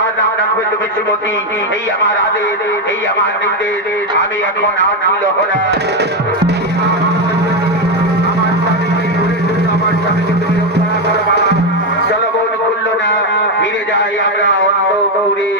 তার নাম রাখবে তুমি শ্রীমতী। এই আমার আদেশ, এই আমার নির্দেশ। আমি এখন আনন্দ হলাম। আমার স্বামীকে তুমি রক্ষা করো বাবা। চলো বোন করলো না, ফিরে যাই আমরা অন্তপুরে।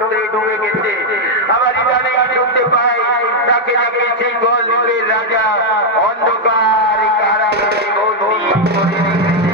সমুদ্রে ডুবে গেছে। আবার ইদানিং শুনতে পাই তাকে নাকি সিংহল দ্বীপের রাজা অন্ধকার কারাগারে বন্দী করে রেখেছে।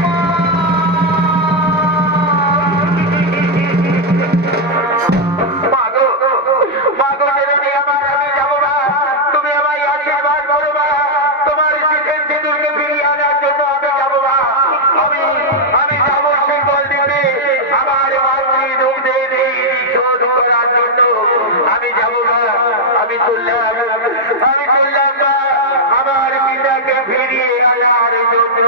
আমার পিতাকে ফিরিয়ে আনার জন্য।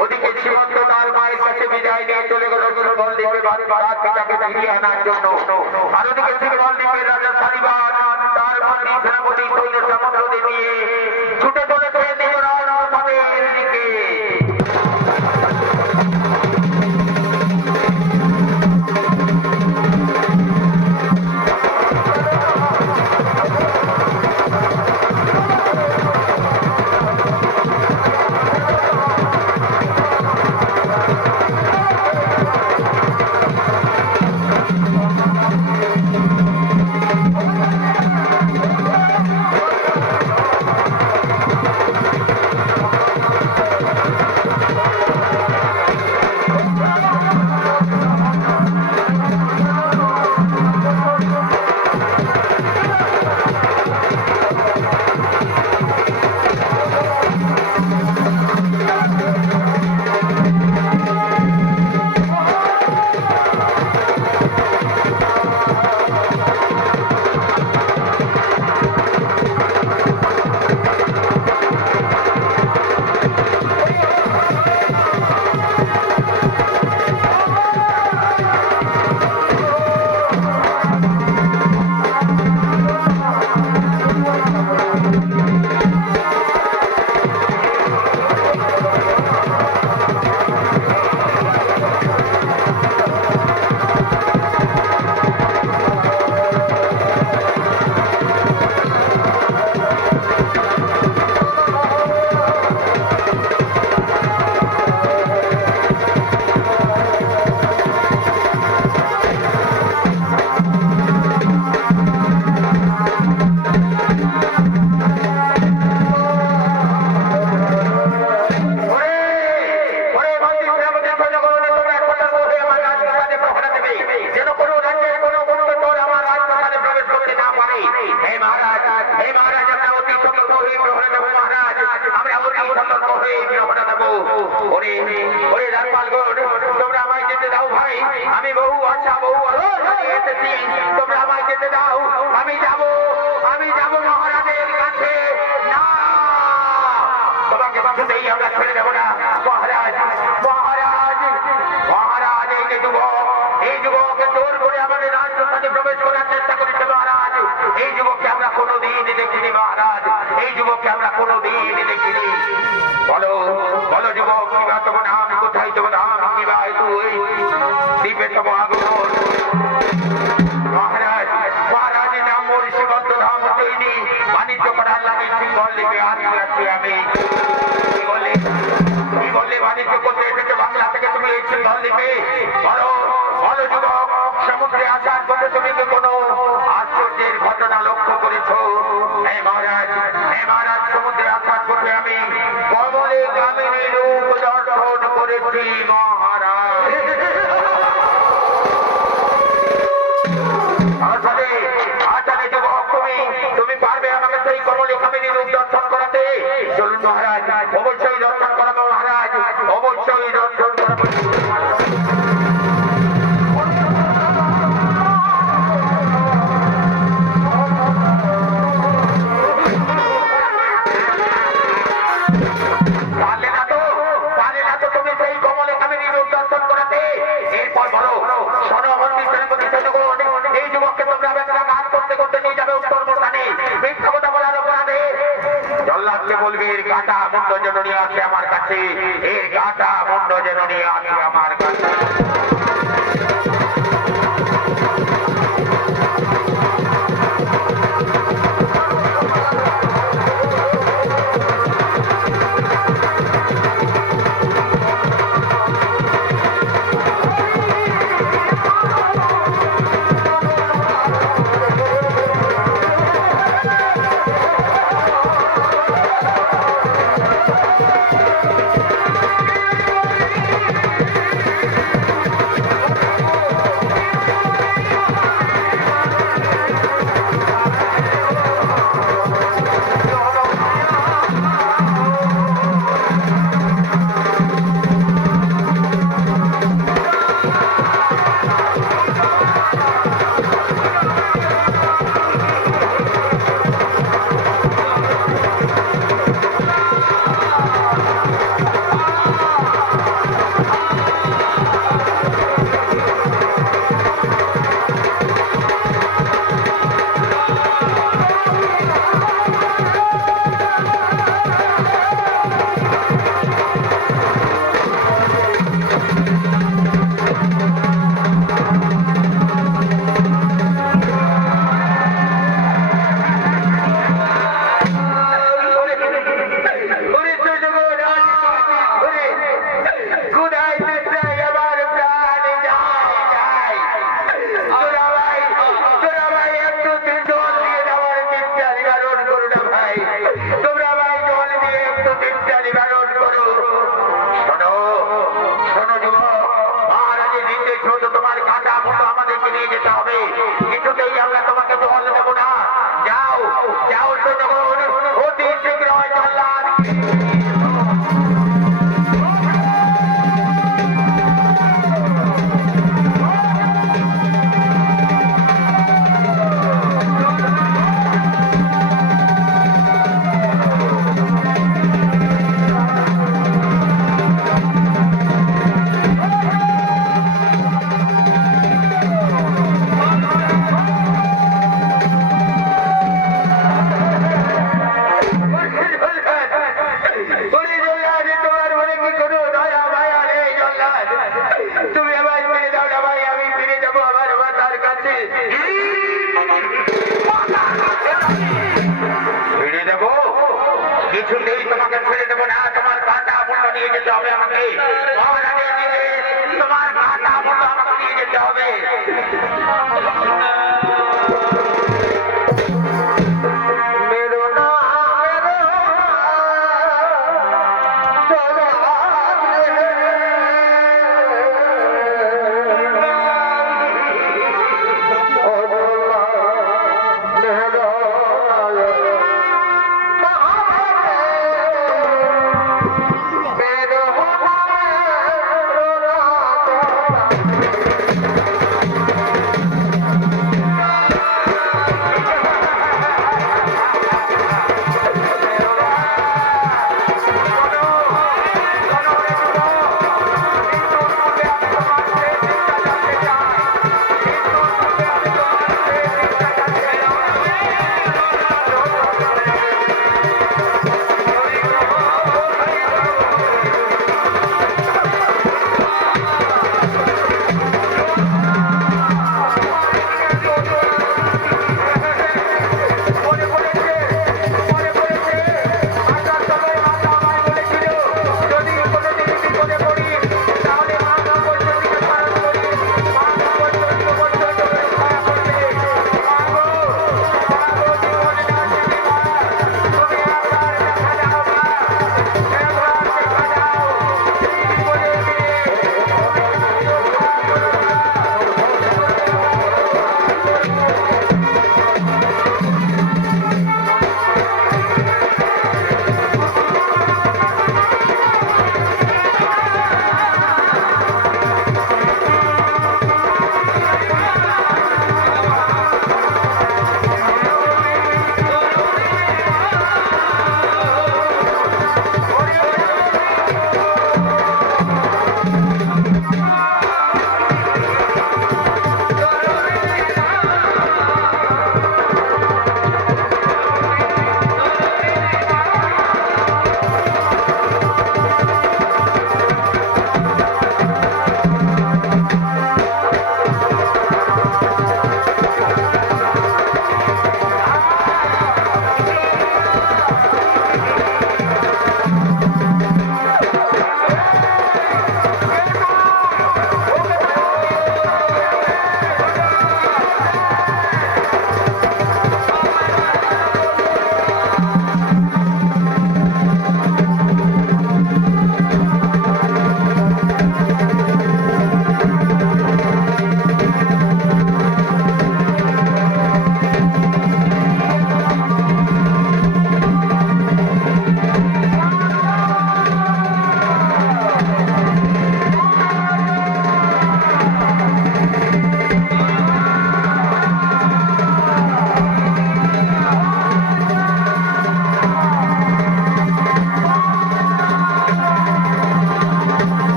ওদিকে সীমন্ত তার মায়ের কাছে বিদায় নিয়ে চলে গেল সিংহল দ্বীপে পিতাকে ফিরিয়ে আনার জন্য। আর ওদিকে সিংহল দ্বীপের রাজা সারিবান তার মন্ত্রী সেনাপতি সৈন্য সামন্তদের নিয়ে ছুটে চলেছে নিজের রাজধানীর দিকে। আমি বহু আশা বহু এসেছি, তোমরা আমায় যেতে দাও। আমি যাব মহারাজের কাছে। না, তোমাকে কিছুতেই আমরা ছেড়ে দেবো না। মহারাজ মহারাজ মহারাজ, এই যুবককে জোর করে আমাদের রাজস্থানে প্রবেশ করার চেষ্টা করেছে মহারাজ। এই যুবককে আমরা কোনোদিন দেখিনি মহারাজ, এই যুবককে আমরা কোনোদিন দেখিনি। বলো বলো যুবক, কিবা তোমার নাম, কোথায় তোমার নাম, কিবা তুই দ্বীপে তোমার আগমন। মহারাজ মহারাজের নাম মোর সীমন্ত ধাম তৈরি, বাণিজ্য করার লাগে সিংহল দ্বীপে আসছি আমি। কি বললে বাণিজ্য করতে এসেছে বাংলা থেকে তুমি এই সিংহল দ্বীপে? বলো বলো যুবক, সমুদ্রে আসার পথে তুমি কি কোনো আশ্চর্যের ঘটনা লক্ষ্য করেছো? হ্যাঁ মহারাজ, সমুদ্রে আসার পথে আমি কমলে কামিনী রূপ দর্শন করেছি মহারাজ। তুমি পারবে আমাকে সেই কমলে কামিনী রূপ দর্শন করাতে? চলুন মহারাজ, অবশ্যই দর্শন করাবো মহারাজ, অবশ্যই দর্শন করাবো। পারলে না তো তুমি সেই কমলে কামিনী রূপ দর্শন করাতে? এরপর বলো, সনমন্দির সেনাপতি জনগণ, এই যুবককে তোমরা বেত্রাঘাত করতে করতে নিয়ে যাবে উত্তর মোর্চানে। মিথ্যা কথা বলার অপরাধে জল্লাদকে বলবে এর কাটা মুন্ড যেন নিয়ে আসে আমার কাছে, এর কাটা মুন্ড যেন নিয়ে আসে আমার কাছে। কিছুতেই আমরা তোমাকে জল দেবো না। যাও যাও সৈন্যগণ, অতি শীঘ্র জল্লাদ কিছুতেই তোমাকে ছেড়ে দেবো না। তোমার কাঁটা মূল্য নিয়ে যেতে হবে আমাকে। মহারাজের দিকে তোমার কাঁটা মূল্য আমাকে নিয়ে যেতে হবে।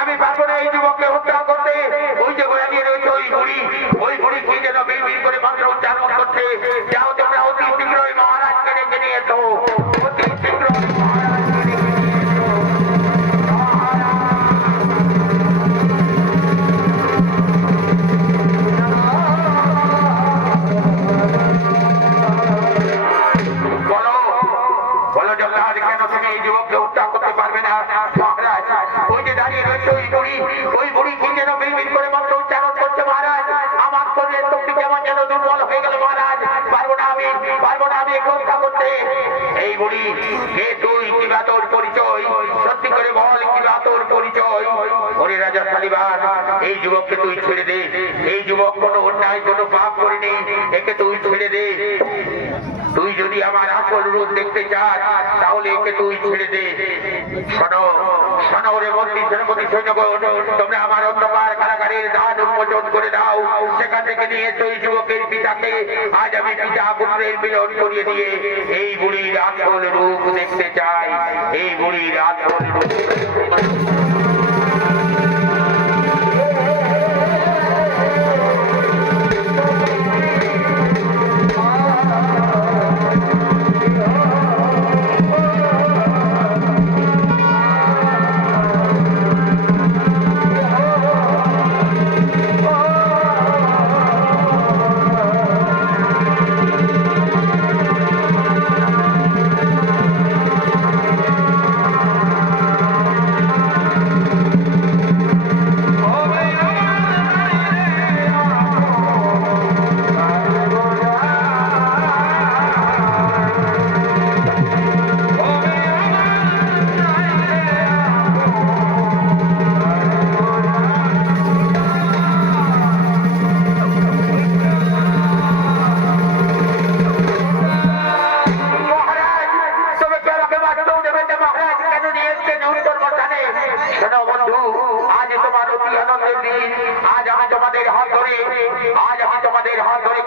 আমি পারবো না এই যুবককে হত্যা করতে। ওই যে গোড়া দিয়ে রয়েছে ওই বুড়ি কি যেন বিড়বিড় করে মন্ত্র উচ্চারণ করছে। যাও তোমরা অতি শীঘ্রই মহারাজকে ডেকে নিয়ে এসো, অতি শীঘ্রই মহারাজকে ডেকে নিয়ে এসো। বলো জল্লাদ, কেন তুমি এই যুবককে হত্যা করতে পারবে না? মহারাজ, ওই যে দাঁড়িয়ে রয়েছে ওই বুড়ি কি যেন বিড়বিড় করে মন্ত্র উচ্চারণ করছে। মহারাজ, আমার শরীরের শক্তি কেমন যেন দুর্বল হয়ে গেল। মহারাজ, পারবো না আমি হত্যা করতে। এই বুড়ি কে তুই? কিবা তোর পরিচয়? সত্যি করে বল, কিবা তোর পরিচয়? ওরে রাজা শালিবান, এই যুবককে তুই ছেড়ে দে। এই যুবক কোনো অন্যায় কোনো পাপ করেনি, একে তুই ছেড়ে দে। তুই যদি আমার আসল রূপ দেখতে চাস তাহলে একে তুই ছেড়ে দে। শোনো শোনো রে মন্ত্রী সেনাপতি সৈন্যগণ, তোমরা আমার অন্ধকার কারাগারের দ্বার উন্মোচন করে দাও। সেখান থেকে নিয়ে এসো এই যুবকের পিতাকে। আজ আমি পিতা পুত্রের মিলন করিয়ে দিয়ে এই বুড়ির আসল রূপ দেখতে চাই। এই বুড়ির আসল রূপ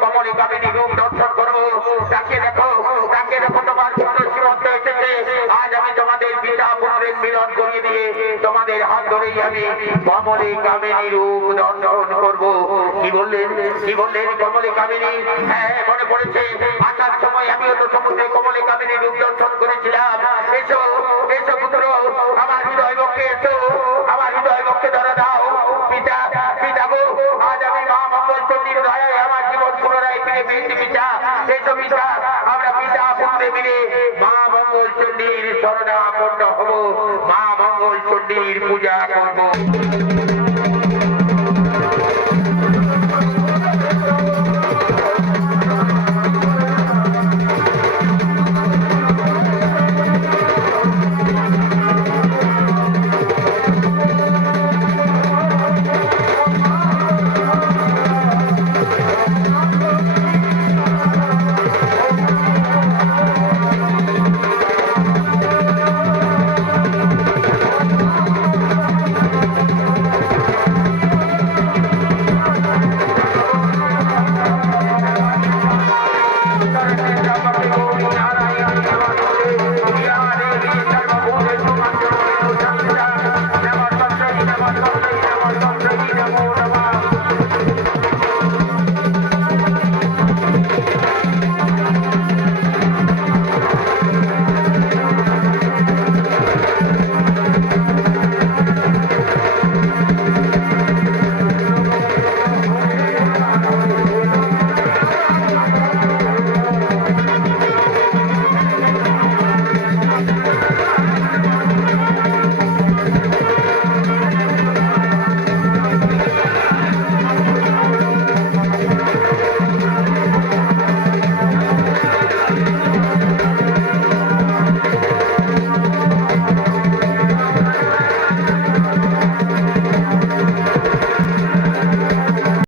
কমলে কামিনী রূপ দর্শন করবো। তাকে দেখো তোমার পুত্র সীমন্ত এসেছে। আজ আমি তোমাদের পিতা পুত্রের মিলন করিয়ে দিয়ে তোমাদের হাত ধরেই আমি কমলে কামিনী রূপ দর্শন করবো। কি বললেন কমলে কামিনী? হ্যাঁ, মনে পড়েছে। আসার সময় আমিও তো সমুদ্রে কমলে কামিনী রূপ দর্শন করেছিলাম। এসো পুত্র, আমার হৃদয় বক্ষে এসো, আমার হৃদয় বক্ষে ধরা দাও। পিতা গো, আজ আমি মা মঙ্গল চণ্ডীর দয়ায় আমার জীবন পুনরায় ফিরে পেয়েছি। পিতা এসো পিতা, আমরা পিতা পুত্রে মিলে মা মঙ্গল চণ্ডীর শরণাপন্ন হব, মা মঙ্গল চণ্ডীর পূজা করব।